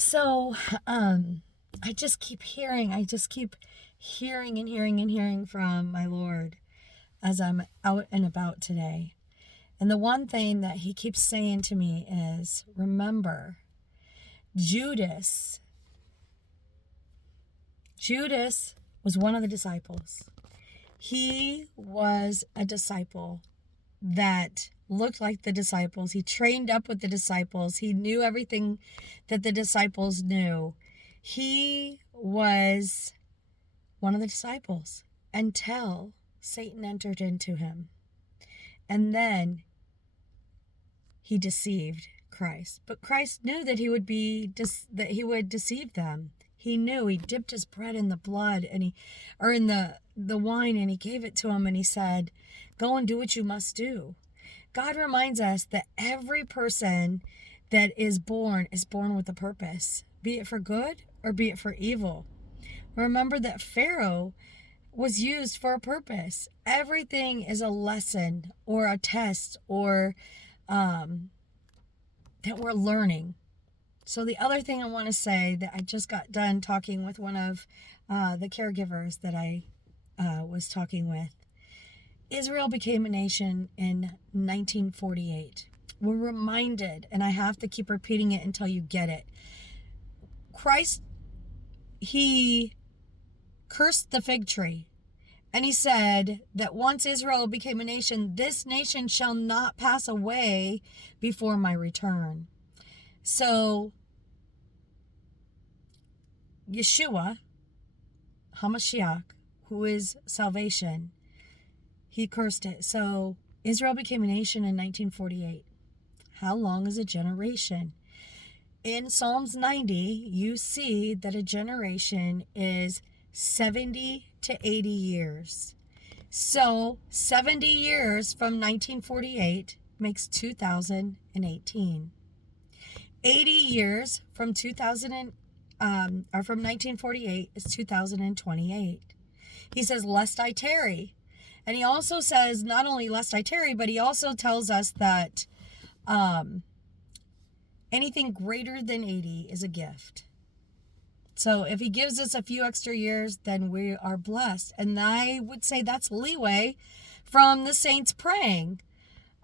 So, I just keep hearing, and hearing and hearing from my Lord as I'm out and about today. And the one thing that he keeps saying to me is, remember, Judas, Judas was one of the disciples. He was a disciple that looked like the disciples. He trained up with the disciples. He knew everything that the disciples knew. He was one of the disciples until Satan entered into him. And then he deceived Christ. But Christ knew that he would deceive them. He knew. He dipped his bread in the blood or in the wine, and he gave it to him, and he said, "Go and do what you must do." God reminds us that every person that is born with a purpose, be it for good or be it for evil. Remember that Pharaoh was used for a purpose. Everything is a lesson or a test or that we're learning. So the other thing I want to say that I just got done talking with one of the caregivers that I was talking with. Israel became a nation in 1948. We're reminded, and I have to keep repeating it until you get it. Christ, he cursed the fig tree. And he said that once Israel became a nation, this nation shall not pass away before my return. So, Yeshua, HaMashiach, who is salvation, he cursed it. So, Israel became a nation in 1948. How long is a generation? In Psalms 90, you see that a generation is 70 to 80 years. So 70 years from 1948 makes 2018. 80 years from 1948 is 2028. He says, "Lest I tarry." And he also says, not only "lest I tarry," but he also tells us that anything greater than 80 is a gift. So if he gives us a few extra years, then we are blessed. And I would say that's leeway from the saints praying.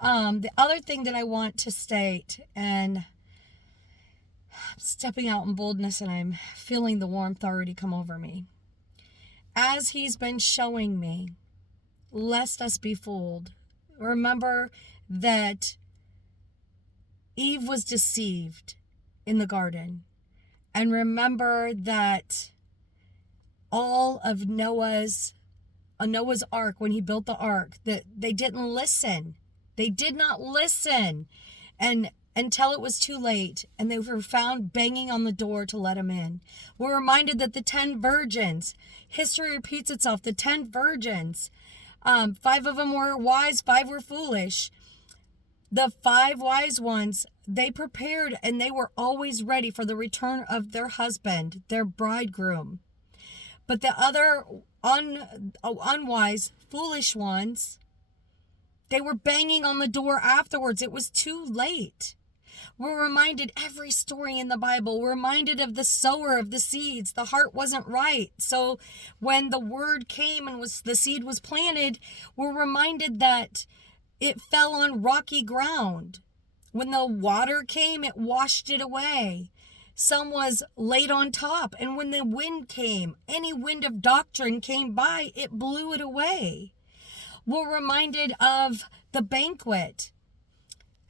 The other thing that I want to state, and I'm stepping out in boldness and I'm feeling the warmth already come over me. As he's been showing me, lest us be fooled. Remember that Eve was deceived in the garden. And remember that all of Noah's ark, when he built the ark, that they didn't listen. They did not listen. And until it was too late, and they were found banging on the door to let him in. We're reminded that the 10 virgins, history repeats itself, the 10 virgins, 5 of them were wise, 5 were foolish. The 5 wise ones, they prepared and they were always ready for the return of their husband, their bridegroom. But the other unwise, foolish ones, they were banging on the door afterwards. It was too late. We're reminded every story in the Bible. We're reminded of the sower of the seeds. The heart wasn't right. So when the word came and the seed was planted, we're reminded that it fell on rocky ground. When the water came, it washed it away. Some was laid on top. And when the wind came, any wind of doctrine came by, it blew it away. We're reminded of the banquet.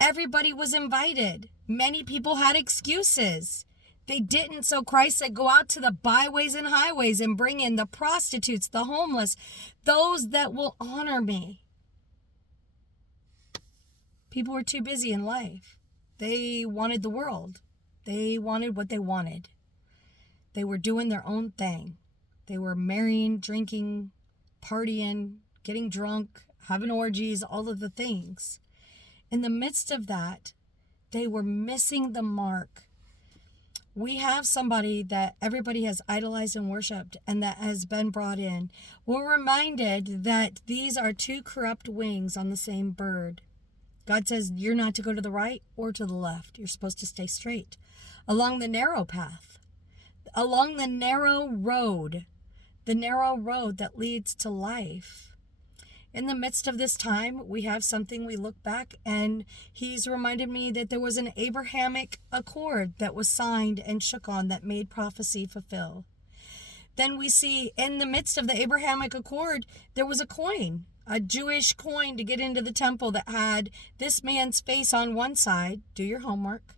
Everybody was invited. Many people had excuses. They didn't. So Christ said, "Go out to the byways and highways and bring in the prostitutes, the homeless, those that will honor me." People were too busy in life. They wanted the world. They wanted what they wanted. They were doing their own thing. They were marrying, drinking, partying, getting drunk, having orgies, all of the things. In the midst of that, they were missing the mark. We have somebody that everybody has idolized and worshiped and that has been brought in. We're reminded that these are 2 corrupt wings on the same bird. God says you're not to go to the right or to the left. You're supposed to stay straight along the narrow path, along the narrow road that leads to life. In the midst of this time, we have something we look back, and he's reminded me that there was an Abrahamic accord that was signed and shook on that made prophecy fulfill. Then we see in the midst of the Abrahamic accord, there was a coin, a Jewish coin to get into the temple that had this man's face on one side, do your homework,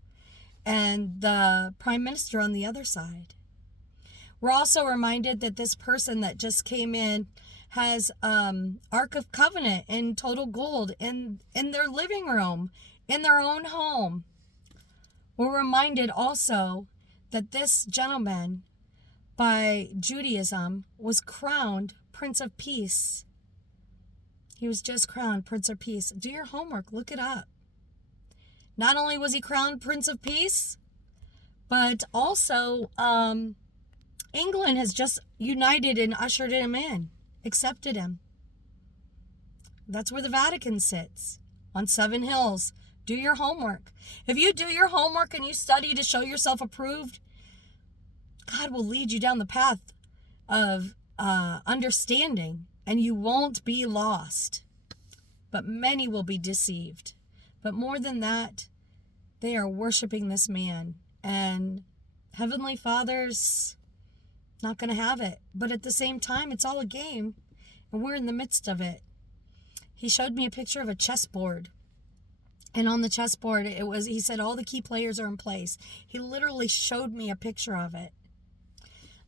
and the prime minister on the other side. We're also reminded that this person that just came in has Ark of Covenant in total gold in their living room, in their own home. We're reminded also that this gentleman, by Judaism, was crowned Prince of Peace. He was just crowned Prince of Peace. Do your homework, look it up. Not only was he crowned Prince of Peace, but also England has just united and ushered him in, accepted him. That's where the Vatican sits, on 7 hills. Do your homework. If you do your homework and you study to show yourself approved, God will lead you down the path of understanding, and you won't be lost. But many will be deceived. But more than that, they are worshiping this man. And Heavenly Father's not going to have it. But at the same time, it's all a game, and we're in the midst of it. He showed me a picture of a chessboard. And on the chessboard, he said all the key players are in place. He literally showed me a picture of it.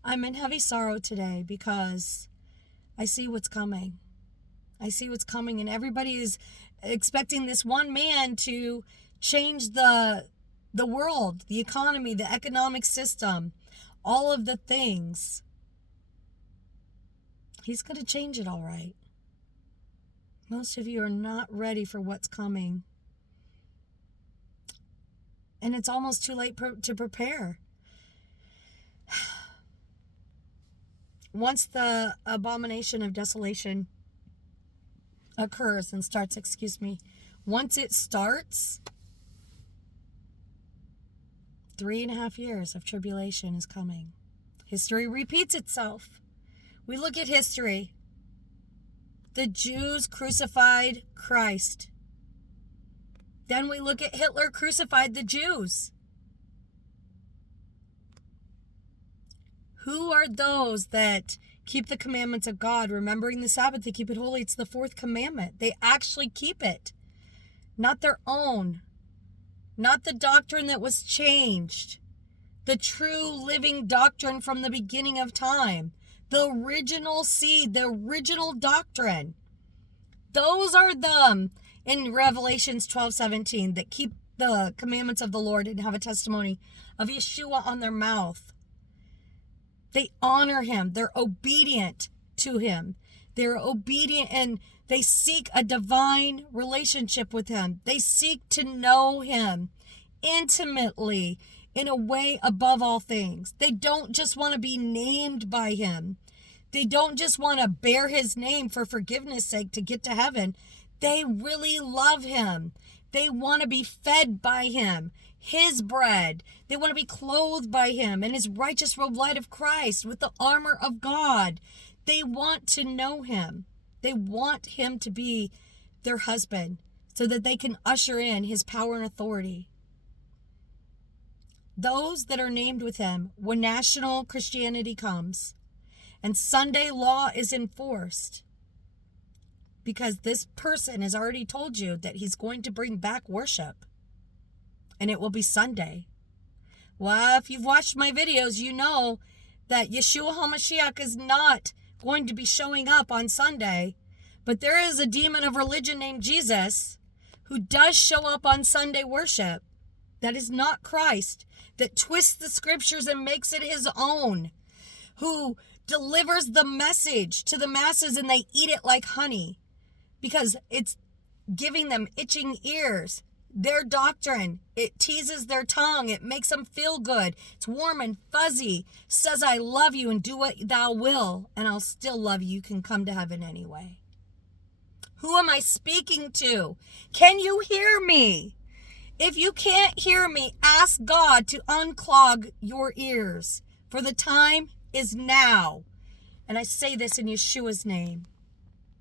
I'm in heavy sorrow today because I see what's coming. I see what's coming, and everybody is expecting this one man to change the world, the economy, the economic system, all of the things. He's going to change it all right. Most of you are not ready for what's coming. And it's almost too late to prepare. Once the abomination of desolation occurs and starts, once it starts, 3.5 years of tribulation is coming. History repeats itself. We look at history. The Jews crucified Christ. Then we look at Hitler crucified the Jews. Who are those that keep the commandments of God, remembering the Sabbath to keep it holy? It's the 4th commandment. They actually keep it. Not their own. Not the doctrine that was changed. The true living doctrine from the beginning of time. The original seed, the original doctrine. Those are them in Revelations 12:17 that keep the commandments of the Lord and have a testimony of Yeshua on their mouth. They honor him. They're obedient to him. They're obedient and they seek a divine relationship with him. They seek to know him intimately in a way above all things. They don't just want to be named by him. They don't just want to bear his name for forgiveness' sake to get to heaven. They really love him. They want to be fed by him, his bread. They want to be clothed by him in his righteous robe light of Christ with the armor of God. They want to know him. They want him to be their husband so that they can usher in his power and authority. Those that are named with him, when national Christianity comes and Sunday law is enforced, because this person has already told you that he's going to bring back worship, and it will be Sunday. Well, if you've watched my videos, you know that Yeshua HaMashiach is not going to be showing up on Sunday, but there is a demon of religion named Jesus who does show up on Sunday worship. That is not Christ, that twists the scriptures and makes it his own, who delivers the message to the masses and they eat it like honey because it's giving them itching ears. Their doctrine, it teases their tongue. It makes them feel good. It's warm and fuzzy. Says, I love you and do what thou will, and I'll still love you. You can come to heaven anyway. Who am I speaking to? Can you hear me? If you can't hear me, ask God to unclog your ears, for the time is now. And I say this in Yeshua's name.